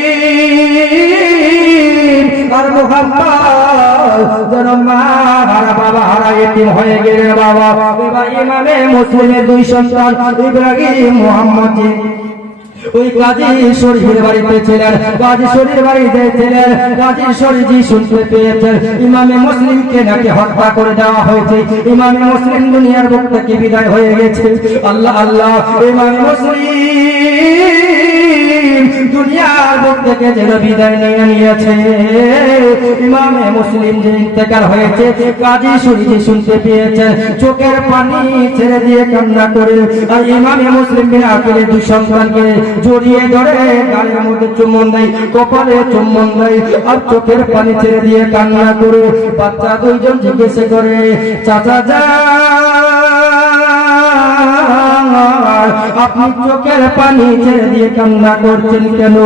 ইব্রাহিম আর মুহাম্মদ যেন মা হারা বাবা হারা এতিম হয়ে গেলেন বাবা। এবার ইমামে মুসলিমের দুই সন্তান ইব্রাহিম মুহাম্মদ ওই কাজী শরীফের বাড়িতে ছিলেন, কাজী শরীফের বাড়িতে ছিলেন। কাজী শরীফ শুনতে পেয়েছেন ইমামে মুসলিমকে নাকি হত্যা করে দেওয়া হয়েছে, ইমামে মুসলিম দুনিয়ার বুক থেকে বিদায় হয়ে গেছে। আল্লাহ আল্লাহ, ইমামে মুসলিম দুনিয়ার বুক থেকে যেন বিদায় নিয়ে নিয়েছে। ইমামে মুসলিম যে ইন্তেকাল হয়েছে কাজী শরীফ শুনতে পেয়েছেন, চোখের পানি ছেড়ে দিয়ে কান্না করে আর ইমামে মুসলিম বিন আকিলের দুই সন্তানকে জড়িয়ে ধরে গালের মধ্যে চুম্বন দেয়, কপালে চুম্বন দেয় আর চোখের পানি ছেড়ে দিয়ে কান্না করে। বাচ্চা দুইজন জিজ্ঞেস করে, চাচা যান আপনি চোখের পানি ছেড়ে দিয়ে কান্না করছেন কেন?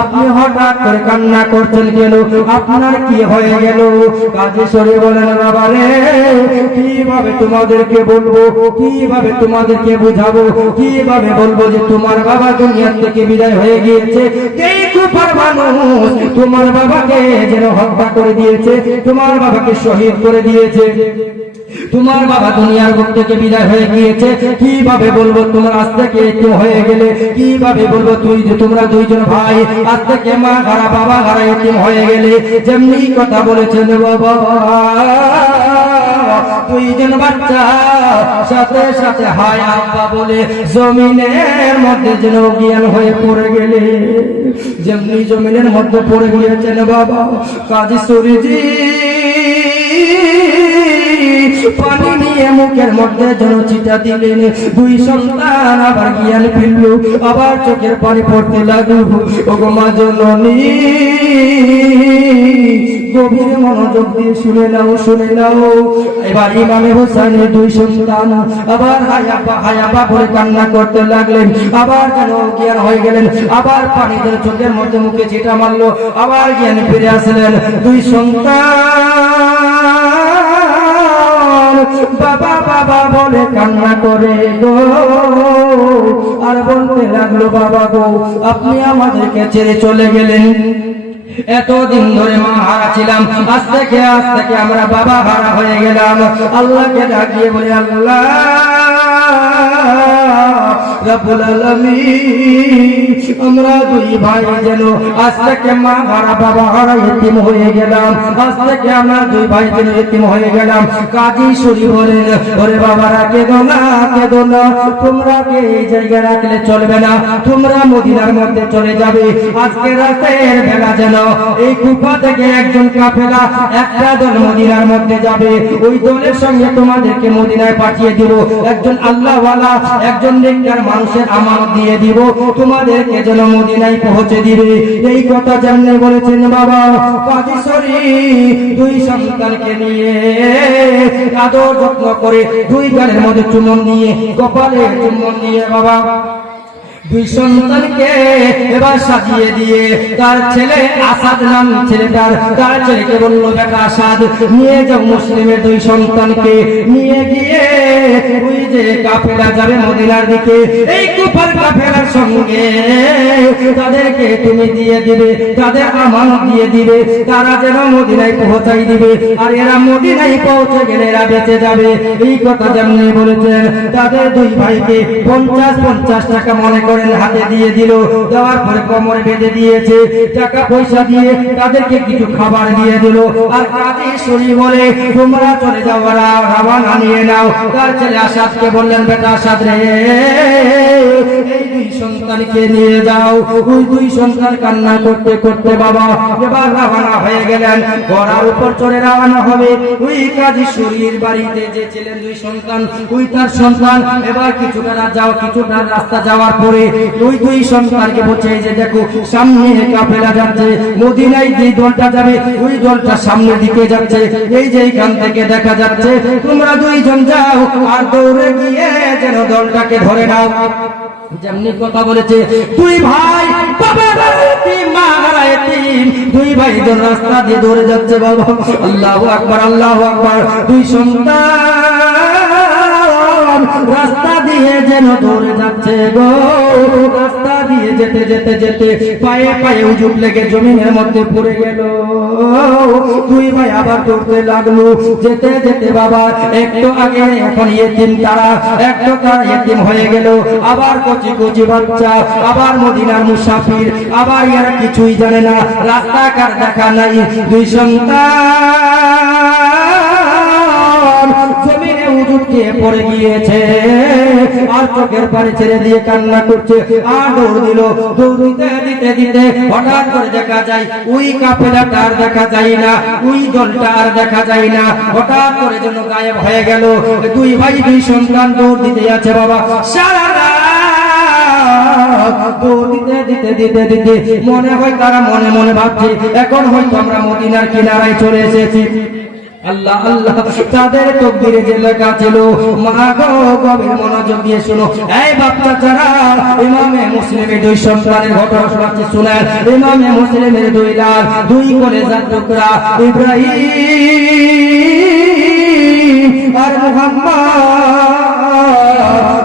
আপনি হঠাৎ করে কান্না করছেন কেন? আপনার কি হয়ে গেল? কাজী শরীফ বলেন, বাবা রে কিভাবে তোমাদেরকে বলবো, কিভাবে তোমাদেরকে বুঝাবো, কিভাবে বলবো যে তোমার বাবা দুনিয়া থেকে বিদায় হয়ে গিয়েছে। এই কুফার মানুষ তোমার বাবাকে যেন হত্যা করে দিয়েছে, তোমার বাবাকে শহীদ করে দিয়েছে, তোমার বাবা দুনিয়ার বুক থেকে বিদায় হয়ে গিয়েছে। কিভাবে বলবো তোমার আজ থেকে একটু হয়ে গেলে? কিভাবে বলবো তোমরা দুইজন ভাই আজ থেকে মা হারা বাবা হারা এতিম হয়ে গেলে? যেমনি কথা বলেছেন বাবা দুইজন বাচ্চা সাথে সাথে হায় আব্বা বলে জমিনের মধ্যে যেন জ্ঞান হয়ে পড়ে গেলে, যেমনি জমিনের মধ্যে পড়ে গিয়েছেন বাবা কাজী শরীফ পানি নিয়ে মুখের মধ্যে যেন চিটা দিলেন। দুই সন্তান আবার জ্ঞান ফিরল, আবার চোখের পানি পড়তে লাগলো। ওগো মা জননী গভীর মনোযোগ দিয়ে শুনে নাও, শুনে নাও। এবার ইমামে হোসেনের দুই সন্তান আবার হায়াবা বলে কান্না করতে লাগলেন, আবার যেন জ্ঞান হয়ে গেলেন, আবার পানি যেন চোখের মধ্যে মুখে চিটা মারলো, আবার জ্ঞান ফিরে আসলেন। দুই সন্তান বাবা বাবা বলে কান্না করে গো আর বলতে লাগলো, বাবা গো আপনি আমাদেরকে ছেড়ে চলে গেলেন, এতদিন ধরে মা হারা ছিলাম, আজ থেকে আমরা বাবা হারা হয়ে গেলাম। আল্লাহকে ডাকিয়ে বলে, আল্লাহ রাব্বুল আলামিন আমরা দুই ভাই যেন আজ থেকে মা হারা বাবা হারা এতিম হয়ে গেলাম, আজ থেকে আমরা দুই ভাই যেন এতিম হয়ে গেলাম। কাজী শরীফ বলেন, ওরে বাবারা কেঁদো না, কেঁদো না, তোমরা কে এই জায়গায় রাখলে চলবে না, তোমরা মদিনার মধ্যে চলে যাবে। আজকে রাতের বেলা যেন এই কুফা থেকে একজন কাফেলা একটা দল মদিনার মধ্যে যাবে, ওই দলের সঙ্গে তোমাদেরকে মদিনায় পাঠিয়ে দিব। একজন আল্লাহওয়ালা একজন নেককার মানুষের আমানত দিয়ে দিব, তোমাদেরকে যেন মদিনায় পৌঁছে দিবে। এই কথা যেমনি বলেছেন বাবা কাজী শরীফ দুই সন্তানকে নিয়ে আদর যত্ন করে দুই গালের মধ্যে চুম্বন দিয়ে কপালে চুম্বন দিয়ে বাবা দুই সন্তানকে এবার সাজিয়ে দিয়ে তার ছেলে আসাদ নাম ছেলেটার, তার ছেলেকে বললো বেটা আসাদ নিয়ে যাও মুসলিমের দুই সন্তানকে নিয়ে গিয়ে ওই যে কাফেলা যাবে মদিনার দিকে, এই কুফার কাফেলার সঙ্গে তাদেরকে তুমি দিয়ে দিবে, তাদের আমানত দিয়ে দিবে, তারা যেন মদিনায় পৌঁছাই দিবে, আর এরা মদিনায় পৌঁছে গেলে এরা বেঁচে যাবে। এই কথা যেমনি বলেছেন তাদের দুই ভাইকে 50 টাকা মনে করেন হাতে দিয়ে দিল, দেওয়ার পরে কোমরে বেঁধে দিয়েছে, টাকা পয়সা দিয়ে তাদেরকে কিছু খাবার দিয়ে দিল। আর কাজী শরীফ বলে তোমরা চলে যাও, রওনা নিয়ে নাও। তার ছেলে আসাদকে বললেন, বেটা আসাদ রে এই দুই সন্তানকে নিয়ে যাও। ওই দুই সন্তান কান্না করতে করতে বাবা এবার রওনা হয়ে গেলেন, ঘোড়ার উপর চড়ে রওনা হবে। ওই কাজী শরীফ বাড়িতে যে ছিলেন দুই সন্তান, ওই তার সন্তান এবার কিছুটা রাস্তা যাওয়ার পরে ওই দুই সন্তানকে বলছে যে দেখো সামনে কাফেলা যাচ্ছে, মদিনায় যে দলটা যাবে ওই দলটা সামনের দিকে যাচ্ছে, এই যে এখান থেকে দেখা যাচ্ছে, তোমরা দুইজন যাও আর দৌড়ে গিয়ে যেন দলটাকে ধরে নাও। যেমনি কথা বলেছে দুই ভাই বাবা মা হারা এতিম, দুই ভাই যেন রাস্তা দিয়ে দৌড়ে যাচ্ছে বাবা। আল্লাহু আকবার, আল্লাহু আকবার। দুই সন্তান রাস্তা দিয়ে যেন দৌড়ে যাচ্ছে গো, রাস্তা দিয়ে যেতে যেতে যেতে পায়ে পায়ে উজুব লেগে জমিনের মধ্যে পড়ে গেল। দুই ভাই আবার দৌড়তে লাগলো, যেতে যেতে বাবা একটু আগে এখন ইয়েতিম তারা, একটু তারা ইয়েতিম হয়ে গেল, আবার কচি কচি বাচ্চা, আবার মদিনার মুসাফির, আবার এরা কিছুই জানে না, রাস্তাঘাট দেখা নাই। দুই সন্তান জমিনে উজুব দিয়ে পড়ে গিয়েছে, আর চোখের পানি ছেড়ে দিয়ে কান্না করছে, আর দৌড় দিল। দৌড় দিতে দিতে দিতে হঠাৎ করে দেখা যায় ওই কাফেলাটা আর দেখা যায় না, ওই দলটা আর দেখা যায় না, হঠাৎ করে যেন গায়েব হয়ে গেল। দুই ভাই দুই সন্তান দৌড় দিতে আছে বাবা সারা দৌড় দিতে দিতে দিতে দিতে মনে হয় তারা মনে মনে ভাবছে এখন হয়তো আমরা মদিনার কিনারায় চলে এসেছি। আল্লাহ আল্লাহ, তাদের তকদিরে যে লেখা ছিল, মা গো গভীর মনোযোগ দিয়ে শোনো। এই বাচ্চা যারা ইমামে মুসলিমের দুই সন্তানের ঘটনা শোনাচ্ছে শুনেন। ইমামে মুসলিমের দুই লাল, দুই কলেজার টুকরা ইব্রাহিম আর মুহাম্মদ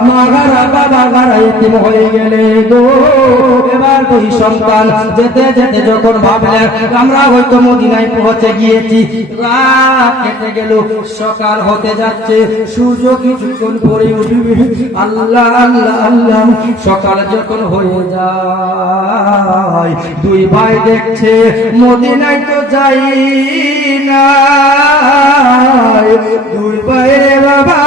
মাগারা বাবা গারা ইতিম হয়ে গেলে গো। এবার দুই সন্তান যেতে যেতে যখন ভাবলেন আমরা হয়তো মদিনায় পৌঁছে গিয়েছি, রাত কেটে গেল, সকাল হতে যাচ্ছে, সূর্য কিছুক্ষণ পরে উঠবে। আল্লাহ আল্লাহ আল্লাহ, সকাল যখন হয়ে যায় দুই ভাই দেখছে মদিনায় তো যাই না। দুই ভাইরে বাবা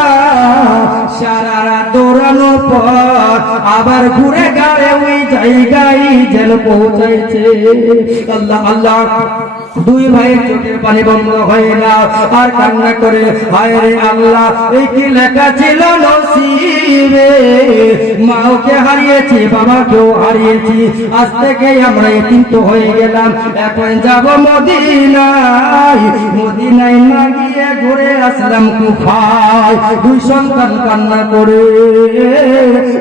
সারা রাত দৌড়ানোর পর আবার ঘুরে গাড়ে ওই জায়গায় যেন পৌঁছাইছে। আল্লাহ আল্লাহ, দুই ভাইয়ের চোখের পানি বন্ধ হয় না, আর কান্না করে হায় রে আল্লাহ, এই কি লেখা ছিল নসিবে, মাকে হারিয়েছি বাবাকেও হারিয়েছি, আজ থেকে আমরা এতিম তো হয়ে গেলাম, এখন যাব মদিনায়, মদিনায় না গিয়ে ঘুরে আসলাম কুফায়। দুই সন্তান কান্না করে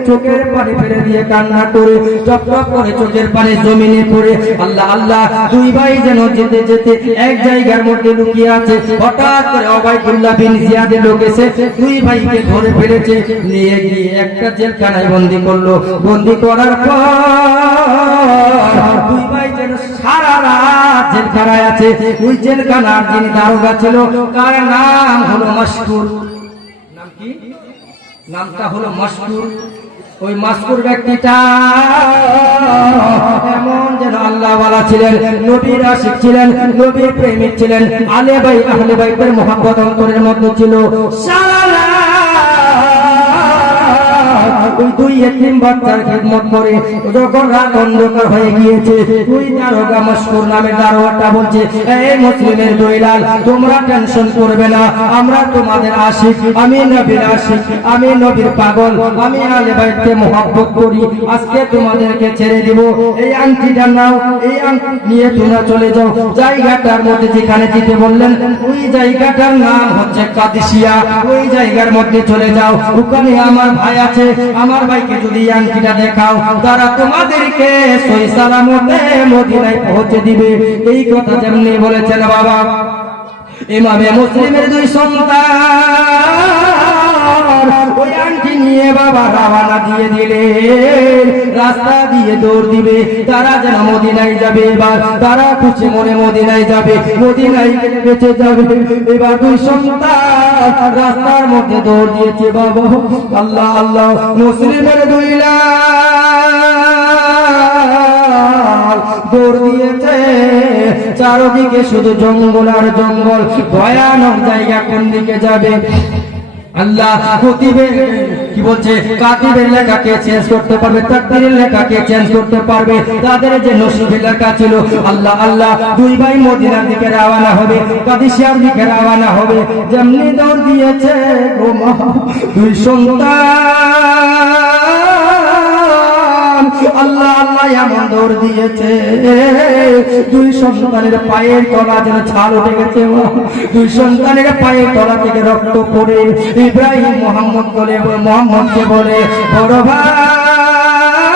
চোখের পানি ফেলে দিয়ে কান্না করে টপ টপ করে চোখের পানি জমিনে পড়ে। আল্লাহ আল্লাহ, দুই ভাই যেন যেতে যেতে এক জায়গার মধ্যে লুকিয়ে আছে। হঠাৎ করে ওবাইদুল্লাহ বিন জিয়াদের লোক এসে দুই ভাইকে ধরে ফেলেছে, নিয়ে গিয়ে একটা জেলখানায় বন্দি করলো। বন্দি করার পর দুই ভাই যেন সারা রাত জেলখানায় আছে। ওই জেলখানার যিনি দারোগা ছিল তার নাম হলো মাসকুর। নাম কি? নামটা হলো মাসকুর। ওই মাসকুর ব্যক্তিটা এমন যেন আল্লাহওয়ালা ছিলেন, নবীর আশিক ছিলেন, নবীর প্রেমিক ছিলেন, আলে ভাই আহলে বাইতের মোহাব্বত অন্তরের মধ্যে ছিল। সারা ওই দুই এতিম বাচ্চার খিদমত করে যখন রাত অন্ধকার হয়ে গিয়েছে, দুই দারোগা মাসকুর নামে দারোগাটা বলছে, এই মুসলিমের দুই লাল, তোমরা টেনশন করবে না, আমরা তোমাদের আশিক, আমি নবীর আশিক, আমি নবীর পাগল, আমি আলে বাইতকে মোহাব্বত করি, আজকে তোমাদেরকে ছেড়ে দিব। এই আংটিটা নাও, এই আংটি নিয়ে তোমরা চলে যাও জায়গাটার মধ্যে যেখানে যেতে বললেন, ওই জায়গাটার নাম হচ্ছে কাদিসিয়া। ওই জায়গার মধ্যে চলে যাও, ওখানে আমার ভাই আছে, আমার ভাইকে যদি আংটিটা দেখাও তারা তোমাদেরকে সহি সালামতে মদিনায় পৌঁছে দিবে। এই কথা যেমনি বলেছেন বাবা ইমামে মুসলিমের দুই সন্তান ওই আংটি নিয়ে বাবা রওনা দিয়ে দিলে, রাস্তা দিয়ে দৌড় দিবে, তারা যেন মদিনায় যাবে। এবার তারা খুশি মনে মদিনায় যাবে, মদিনায় বেঁচে যাবে। এবার দুই সন্তান রাস্তার মধ্যে দৌড় দিয়েছে বাবা। আল্লাহ আল্লাহ, মুসলিমের দুই লাল দৌড় দিয়েছে, চারদিকে শুধু জঙ্গল আর জঙ্গল, ভয়ানক জায়গা, কোন দিকে যাবে? আল্লাহ খতিবের কি বলছে, কাতিবের লেখাকে চেঞ্জ করতে পারবে, তাকদীরের লেখাকে চেঞ্জ করতে পারবে, তাদের যে নসিবের লেখা ছিল। আল্লাহ আল্লাহ, দুই ভাই মদিনার দিকে রওনা হবে, কাদিসিয়ার দিকে রওনা হবে। যেমনি দৌড় দিয়েছে গো মা, দুই সন্তান আল্লাহ আল্লাহ এমন দৌড় দিয়েছে, দুই সন্তানের পায়ের তলা যেন ছাল উঠে গেছে। দুই সন্তানের পায়ের তলা থেকে রক্ত পড়ে ইব্রাহিম মোহাম্মদকে বলে, বড় ভাই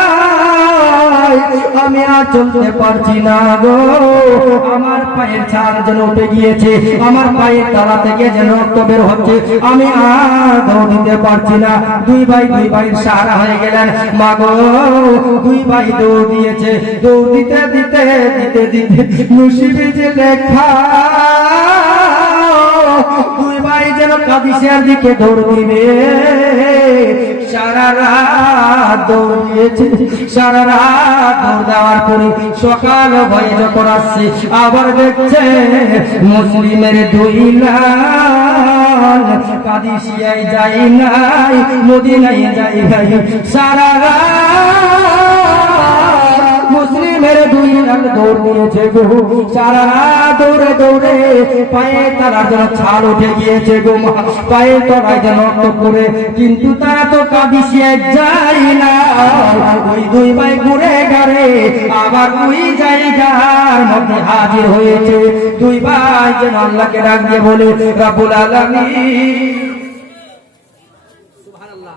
আমি আর চলতে পারছি না গো, আমার পায়ের ছাল যেন উঠে গিয়েছে, আমার পায়ের তলা থেকে যেন রক্ত বের হচ্ছে, আমি আর দৌড় দিতে পারছি না। দুই ভাইয়ের সাহারা হয়ে গেলেন। মা গো, দুই ভাই দৌড় দিয়েছে, দৌড় দিতে দিতে নসিবে যে লেখা, দুই ভাই যেন কাদিসিয়ার দিকে দৌড় দিবে। সারা রাত দৌড় দিয়েছে, সারা রাত দৌড় দেওয়ার পরে সকাল হয়ে যখন আসছে, আবার দেখছে মুসলিমের দুই লাল কাদিসিয়ায় যাই নাই, মদিনায় যাই নাই। সারা রাত মুসলিমের দুই লাল দৌড় দিয়েছে গো, সারা রাত দৌড়ে দৌড়ে পায়ে তারা যেন ছাল উঠে গিয়েছে গো, পায়ে তলায় যেন রক্ত করে, কিন্তু তারা তো কাদিসিয়ায় যায় না। ওই দুই ভাই ঘুরে গাড়ে আবার ওই জায়গার মধ্যে হাজির হয়েছে। দুই ভাই যেন আল্লাহকে ডাক দিয়ে বলে, রাব্বুল আলামিন, সুবহানাল্লাহ,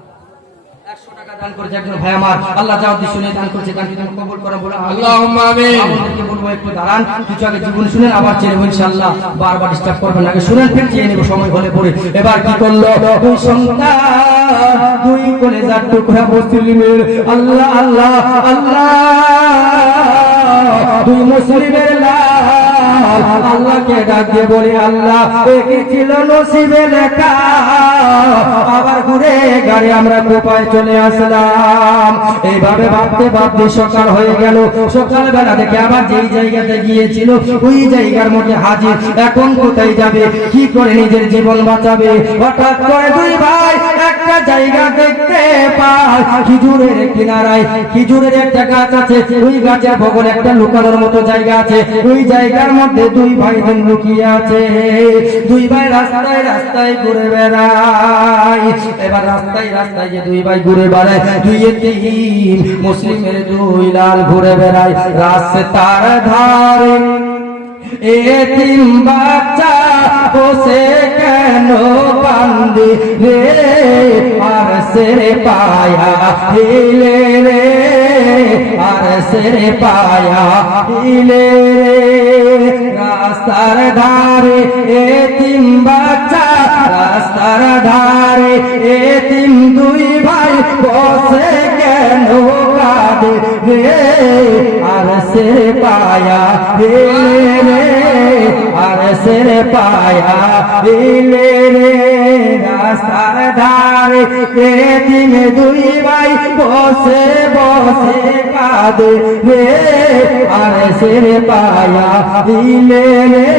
100 টাকা দান করেছে একজন ভাই আমার, আল্লাহ যা উদ্দেশ্য নিয়ে দান করেছে, দানটি তুমি কবুল করো, বলে আল্লাহুম্মা আমিন। আমাদেরকে বলবো একটু দাঁড়ান, কিছু আগে জীবন শুনেন, আবার চেয়ে নেব ইনশাআল্লাহ, বারবার ডিস্টার্ব করবেন না, আগে শুনেন ফির চেয়ে নেব সময় হলে পরে। এবার কি করলো দুই সন্তান, দুই কলেজার টুকরা মুসলিমের, আল্লাহ আল্লাহ আল্লাহ, দুই মুসলিমের লাল আল্লাহকে ডাক দিয়ে বলে, আল্লাহ একে ছিল নসিবে লেখা, আবার ঘুরে গাড়ি আমরা কোপায় চলে আসলাম। এইভাবে ভাবতে ভাবতে সকাল হয়ে গেল। সকালবেলা থেকে আবার যেই জায়গাতে গিয়েছিল ওই জায়গার মধ্যে হাজির। এখন কোথায় যাবে, কি করে নিজের জীবন বাঁচাবে? হঠাৎ করে দুই ভাই একটা জায়গা দেখতে পায়, খেজুরের কিনারায় খেজুরের একটা গাছ আছে, ওই গাছের বগলে একটা লুকানোর মতো জায়গা আছে, ওই জায়গার মধ্যে দুই ভাই লুকিয়ে আছে। দুই ভাই রাস্তায় রাস্তায় ঘুরে বেড়ায়। এবার রাস্তায় রাস্তায় যে দুই ভাই ঘুরে বেড়ায়, দুই তিন মুসলিমের দুই লাল ঘুরে বেড়ায় রাস্তার ধারে। এতিম বাচ্চা বসে কেন কান্দে রে, আর সে পায়া হিলে রে, আর সে পায়া হিলে রে। রাস্তার ধারে এতিম বাচ্চা, রাস্তার ধারে এতিম দুই ভাই বসে কেন কাঁদে রে, আর সে পায়া হিলে রে, আর সে পায়া হিলে রে। রাস্তার ধারে এতিম দুই ভাই বসে বসে কাঁদে রে, আর সে পায়া হিলে রে,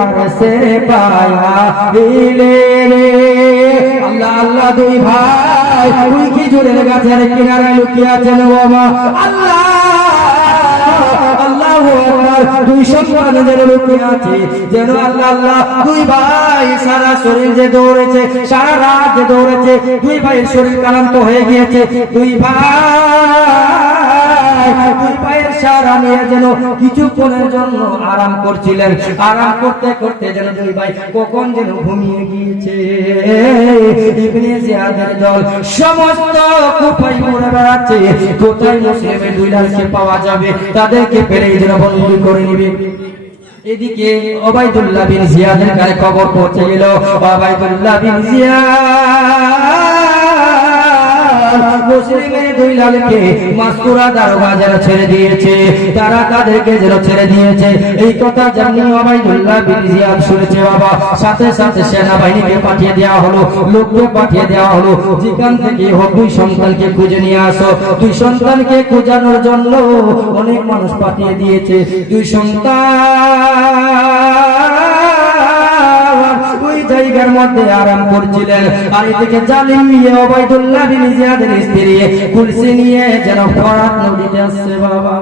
আর সে পায়া হিলে রে। আল্লাহ আল্লাহ, দুই ভাই ওই খেজুরের গাছের কিনারে লুকিয়ে আছেন বাবা। আল্লাহ আল্লাহ আকবার, দুই সন্তান যেন লুকিয়ে আছে, যেন আল্লাহ আল্লাহ। দুই ভাই সারা শরীর যে দৌড়েছে, সারা রাত যে দৌড়েছে, দুই ভাইয়ের শরীর ক্লান্ত হয়ে গিয়েছে। দুই ভাইয়ের সারা নিয়ে যেন কিছুক্ষণের জন্য আরাম করছিলেন। আরাম করতে করতে যেন দুই ভাই কখন যেন ঘুমিয়ে গিয়েছে। ইবনে জিয়াদের দল সমস্ত কুফায় ঘুরে বেড়াচ্ছে, কোথায় মুসলিমের দুই লালকে পাওয়া যাবে, তাদেরকে পেরেই যেন বন্দী করে নিবে। এদিকে ওবাইদুল্লাহ বিন জিয়াদের কাছে খবর পৌঁছে গেল। ওবাইদুল্লাহ বিন জিয়াদ মুসলিমের দুই লালকে মাসকুরা দারোগা যারা ছেড়ে দিয়েছে, তারা তাদেরকে যেন ছেড়ে দিয়েছে। এই কথা জানি ওবাইদুল্লাহ বিন জিয়াদ শুনেছে বাবা। সাথে সাথে সেনাবাহিনীকে পাঠিয়ে দেওয়া হলো, লোককে পাঠিয়ে দেওয়া হলো, যেখান থেকে হোক দুই সন্তানকে খুঁজে নিয়ে আসো। দুই সন্তানকে খোঁজানোর জন্য অনেক মানুষ পাঠিয়ে দিয়েছে। দুই সন্তান ওই জায়গার মধ্যে আরাম করছিলেন। আর এদিকে জালিম নিয়ে ওবাইদুল্লাহ বিন জিয়াদের স্ত্রী কুলসি নিয়ে যেন ফরাত নদীতে আসছে বাবা।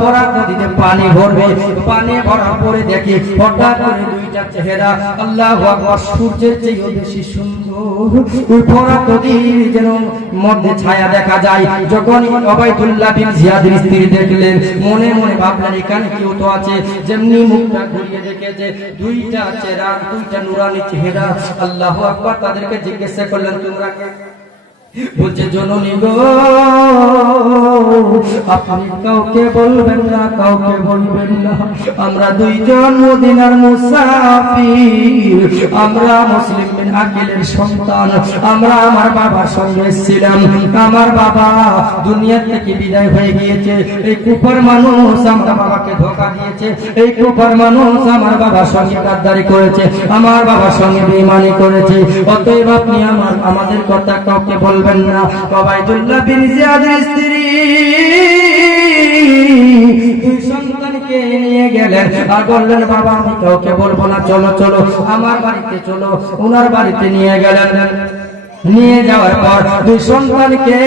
ফরাত নদীতে পানি ভরবে, পানি ভরার পরে দেখি হঠাৎ করে দুইটা চেহারা, আল্লাহু আকবার, সূর্যের চেয়েও বেশি সুন্দর। ওই ফরাত নদীর যেন মধ্যে ছায়া দেখা যায়। যখন ওবাইদুল্লাহ বিন জিয়াদের স্ত্রী দেখলেন, মনে মনে ভাবলেন এখানে কেউ তো আছে। যেমনি মুখটা ঘুরিয়ে দেখেছে দুইটা চেহারা, দুইটা নুরানি চেহারা। আল্লাহু আকবার, তাদেরকে জিজ্ঞাসা করলেন তোমরা কে? বলছে জননী গো, আপনি কাউকে বলবেন না, কাউকে বলবেন না, আমরা দুইজন মদিনার মুসাফির, আমরা মুসলিম বিন আকিলের সন্তান, আমরা আমার বাবার সঙ্গে ছিলাম, আমার বাবা দুনিয়া থেকে বিদায় হয়ে গিয়েছে, এই কুফার মানুষ আমার বাবাকে ধোঁকা দিয়েছে, এই কুফার মানুষ আমার বাবার সঙ্গে গাদ্দারি করেছে, আমার বাবার সঙ্গে বেঈমানি করেছে, অতএব আপনি আমাদের কথা কাউকে বলবেন না। ওবাইদুল্লাহ বিন জিয়াদের স্ত্রী দুই সন্তানকে নিয়ে গেলেন আর বললেন বাবা আমি কাউকে বলবো না, চলো চলো আমার বাড়িতে চলো। ওনার বাড়িতে নিয়ে গেলেন, নিয়ে যাওয়ার পর দুই সন্তানকে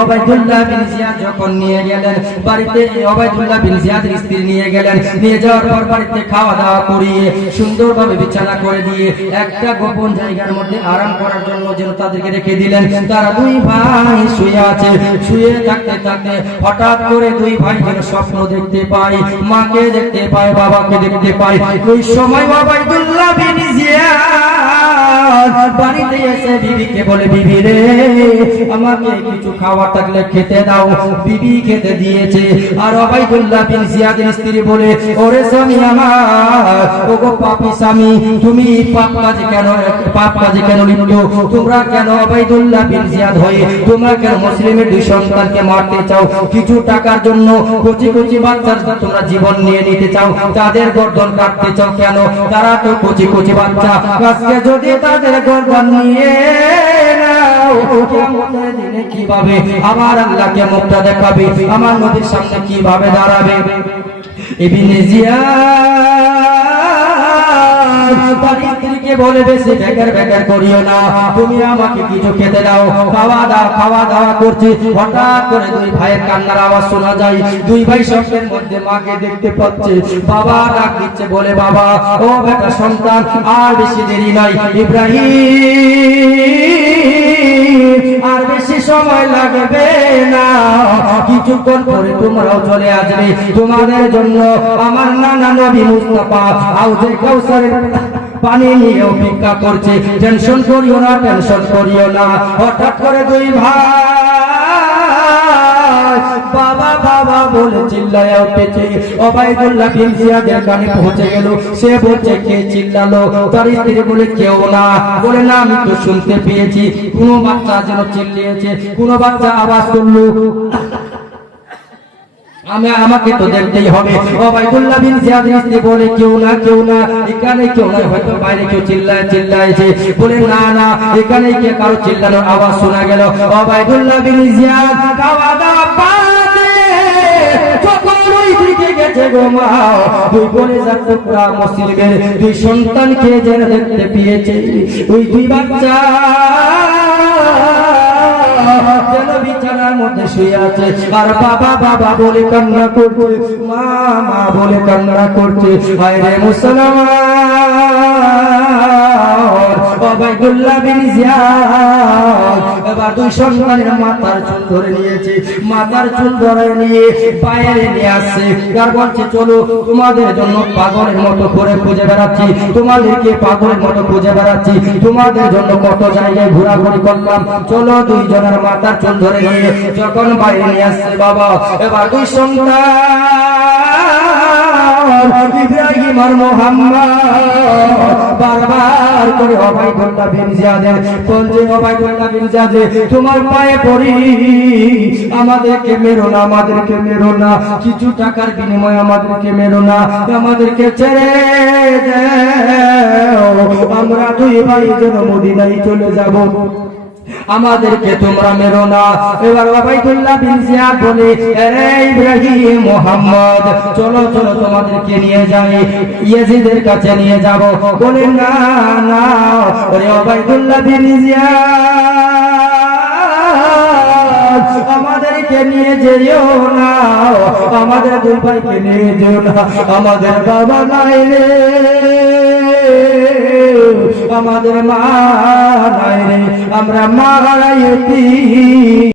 ওবাইদুল্লাহ বিন জিয়াদ যখন নিয়ে গেলেন বাড়িতে, ওবাইদুল্লাহ বিন জিয়াদের স্ত্রী নিয়ে গেলেন, নিয়ে যাওয়ার পর বাড়িতে খাওয়া দাওয়া করিয়ে সুন্দরভাবে বিছানা করে দিয়ে একটা গোপন জায়গার মধ্যে আরাম করার জন্য যেন তাদেরকে রেখে দিলেন। তারা দুই ভাই শুয়ে আছে, শুয়ে থাকতে থাকতে হঠাৎ করে দুই ভাই যেন স্বপ্ন দেখতে পায়, মাকে দেখতে পায়, বাবাকে দেখতে পায়। ওই সময় ওবাইদুল্লাহ বিন জিয়াদ বাড়িতে এসে বিবিকে বলে, বিবি রে আমাকে কিছু খাওয়া থাকলে খেতে দাও। বিবি খেতে দিয়েছে। আর ওবাইদুল্লাহ বিন জিয়াদের স্ত্রী বলে, ওরে স্বামী আমার, ওগো পাপী স্বামী, তুমি পাপ কাজে কেন লিপ্ত? তোমরা কেন ওবাইদুল্লাহ বিন জিয়াদ হয়ে তোমরা কেন মুসলিমের দুই সন্তানকে মারতে চাও? কিছু টাকার জন্য কচি কচি বাচ্চার তোমরা জীবন নিয়ে নিতে চাও, তাদের গর্দন কাটতে চাও কেন? তারা তো কচি কচি বাচ্চা, আজকে যদি তাদের গর্দন নিয়ে নাও, কিয়ামতের দিনে কিভাবে আমার আল্লাহকে মুখটা দেখাবে? আমার নবীর সামনে কিভাবে দাঁড়াবে? ইবনে জিয়াদ তার স্ত্রীকে বলে, বেশি বেকার করিও না, তুমি আমাকে কিছু খেতে দাও, খাওয়া দাওয়া করছি। হঠাৎ করে দুই ভাইয়ের কান্নার আওয়াজ শোনা যায়। দুই ভাই স্বপ্নের মধ্যে মাকে দেখতে পাচ্ছে, বাবা ডাক দিচ্ছে, বলে বাবা ও বেটা সন্তান, আর বেশি দেরি নাই, ইব্রাহিম আর বেশি সময় লাগবে না, কিছুক্ষণ পরে তোমরাও চলে আসবে। তোমাদের জন্য আমার নানা নবী মুস্তাফা হাউজে কাউসারের পানি নিয়ে অপেক্ষা করছে, টেনশন করিও না, টেনশন করিও না। হঠাৎ করে দুই ভাই বাবা বাবা বলে চিল্লায় উঠেছে। ওবাইদুল্লাহ বিন জিয়াদের কানে পৌঁছে গেল। সে বলছে, কে চিল্লালো? তার স্ত্রী বলে, কেউ না। বলে না, আমি তো শুনতে পেয়েছি কোনো বাচ্চা যেন চিল্লিয়েছে, কোনো বাচ্চা আওয়াজ করলো, আমাকে তো দেখতেই হবে। ওবাইদুল্লাহ বিন জিয়াদের স্ত্রী বলে, কেউ না, এখানে কেউ নাই, হয়তো বাইরে কেউ চিল্লাইছে। বলে না না, এখানে কে কারো চিল্লানোর আওয়াজ শোনা গেল। ওবাইদুল্লাহ বিন জিয়াদ খাওয়া দাওয়া বাদে যখন ওই দিকে গেছে ঘুমাও, দুই বলে যাচ্ছে পুরা মুসলিমের দুই সন্তানকে যেন দেখতে পেয়েছে। ওই দুই বাচ্চা যেন বিছানার মধ্যে শুয়ে আছে, আর বাবা বাবা বলে কান্না করছে, মা মা বলে কান্না করছে। হায় রে মুসলমান, ওবাইদুল্লাহ বিন জিয়াদ এবার দুই সন্তানের মাথার চুল ধরে নিয়েছে, মাথার চুল ধরে নিয়ে বাইরে নিয়ে আসছে। আর বলছে, চলো তোমাদের জন্য পাগলের মতো করে খুঁজে বেড়াচ্ছি, তোমাদেরকে পাগলের মতো খুঁজে বেড়াচ্ছি, তোমাদের জন্য কত জায়গায় ঘোরাঘুরি করলাম, চলো। দুইজনের মাথার চুল ধরে নিয়ে যখন বাইরে নিয়ে আসছে বাবা, এবার দুই সন্তান ইব্রাহিম আর মুহাম্মদ বারবার করে ওবাইদুল্লাহ বিন জিয়াদের বলছে, ওবাইদুল্লাহ বিন জিয়াদ তোমার পায়ে পড়ি, আমাদেরকে মেরো না, আমাদেরকে মেরো না, কিছু টাকার বিনিময়ে আমাদেরকে মেরো না, আমাদেরকে ছেড়ে দাও, আমরা দুই ভাই যেন মদিনায় চলে যাব, আমাদেরকে তোমরা মেরো না। এবার ওবাইদুল্লাহ বিন জিয়াদ বলে, আরে ইব্রাহিম মুহাম্মদ চলো চলো তোমাদেরকে নিয়ে যাই, ইয়াজিদের কাছে নিয়ে যাব। বলে না না, ওরে ওবাইদুল্লাহ বিন জিয়াদ আমাদেরকে নিয়ে যেও না, আমাদের দুই ভাইকে নিয়ে যেও না, আমাদের বাবা নাই রে, আমাদের মা নাই রে, আমরা মা হারাইছি।